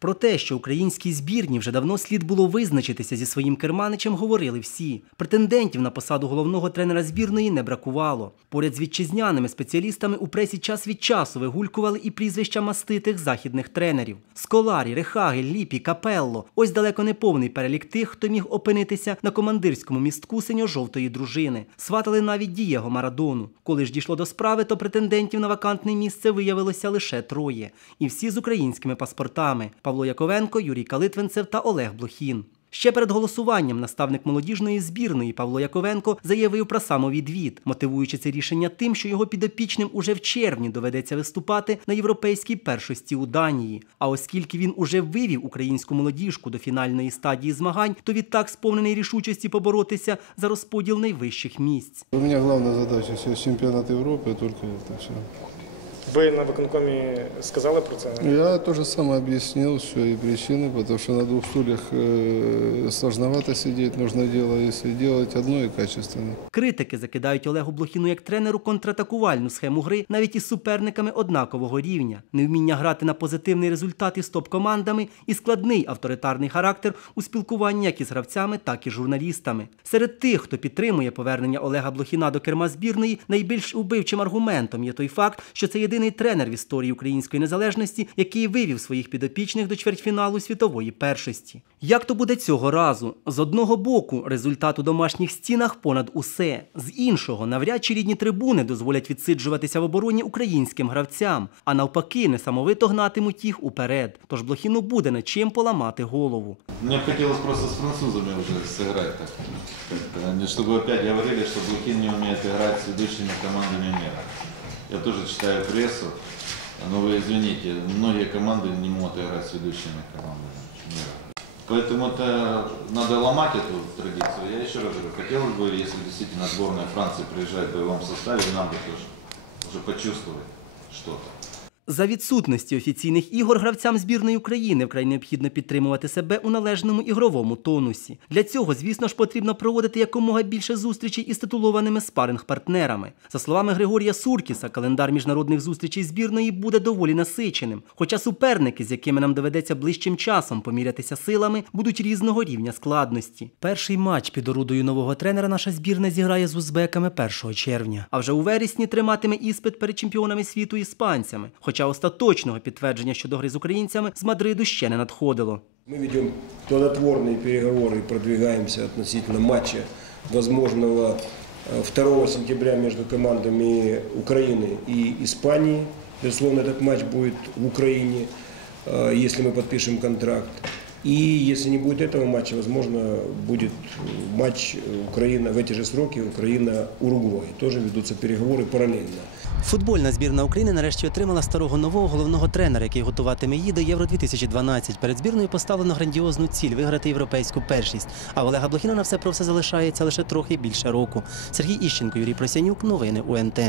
Про те, що українській збірні вже давно слід було визначитися зі своїм керманичем, говорили всі. Претендентів на посаду головного тренера збірної не бракувало. Поряд з вітчизняними спеціалістами у пресі час від часу вигулькували і прізвища маститих західних тренерів: Сколарі, рехаги, Ліпі, Капелло. Ось далеко не повний перелік тих, хто міг опинитися на командирському містку синьо-жовтої дружини. Сватали навіть дієго Марадону. Коли ж дійшло до справи, то претендентів на вакантне місце виявилося лише троє, і всі з українськими паспортами. Павло Яковенко, Юрій Калитвенцев та Олег Блохін. Ще перед голосуванням наставник молодіжної збірної Павло Яковенко заявив про самовідвід, мотивуючи це рішення тим, що його підопічним уже в червні доведеться виступати на європейській першості у Данії. А оскільки він уже вивів українську молодіжку до фінальної стадії змагань, то відтак сповнений рішучості поборотися за розподіл найвищих місць. У мене головна задача чемпіонат Європи, тільки це все. Ви на виконкомі сказали про це? Я то же самое объяснил все и причины, потому что на двух стульях э, сложновато сидеть, нужно дело, если делать одно и качественно. Критики закидають Олегу Блохіну як тренеру контратакувальну схему гри навіть із суперниками однакового рівня, невміння грати на позитивний результат із топ-командами і складний авторитарний характер у спілкуванні як із гравцями, так і журналістами. Серед тих, хто підтримує повернення Олега Блохіна до керма збірної, найбільш убивчим аргументом є той факт, що це єдиний тренер в історії української незалежності, який вивів своїх підопічних до чвертьфіналу світової першості. Як то буде цього разу? З одного боку, результат у домашніх стінах понад усе. З іншого, навряд чи рідні трибуни дозволять відсиджуватися в обороні українським гравцям, а навпаки, несамовито гнатимуть їх уперед. Тож Блохіну буде над чим поламати голову. Мне бы хотелось просто с французами уже сыграть так. как-то. Они, Чтобы опять говорили, что Блохин не умеет играть с ведущими командами мира. я тоже читаю прессу, но ну, вы извините, многие команды не могут играть с ведущими командами Поэтому это надо ломать эту традицию. Я еще раз говорю, хотелось бы, если действительно сборная Франции приезжает в боевом составе, нам бы тоже уже почувствовать что-то. За відсутності офіційних ігор гравцям збірної України вкрай необхідно підтримувати себе у належному ігровому тонусі. Для цього, звісно ж, потрібно проводити якомога більше зустрічей із титулованими спаринг-партнерами. За словами Григорія Суркіса, календар міжнародних зустрічей збірної буде доволі насиченим. Хоча суперники, з якими нам доведеться ближчим часом помірятися силами, будуть різного рівня складності. Перший матч під орудою нового тренера наша збірна зіграє з узбеками 1 червня. А вже у вересні триматиме іспит перед чемпіонами світу іспанцями. Хоча остаточного підтвердження щодо гри з українцями з Мадриду ще не надходило. Мы ведем плодотворные переговоры и продвигаемся относительно матча возможного э, 2 сентября между командами Украины и Испании. Безусловно, этот матч будет в Украине, э, если мы подпишем контракт. И если не будет этого матча, возможно, будет матч Украина в эти же сроки Украина-Уругвай. Тоже ведутся переговоры параллельно. Футбольна збірна України нарешті отримала старого нового головного тренера, який готуватиме її до Євро 2012. Перед збірною поставлено грандіозну ціль виграти європейську першість. А в Олега Блохіна на все про все залишається лише трохи більше року. Сергій Іщенко, Юрій Просянюк, новини УНТ.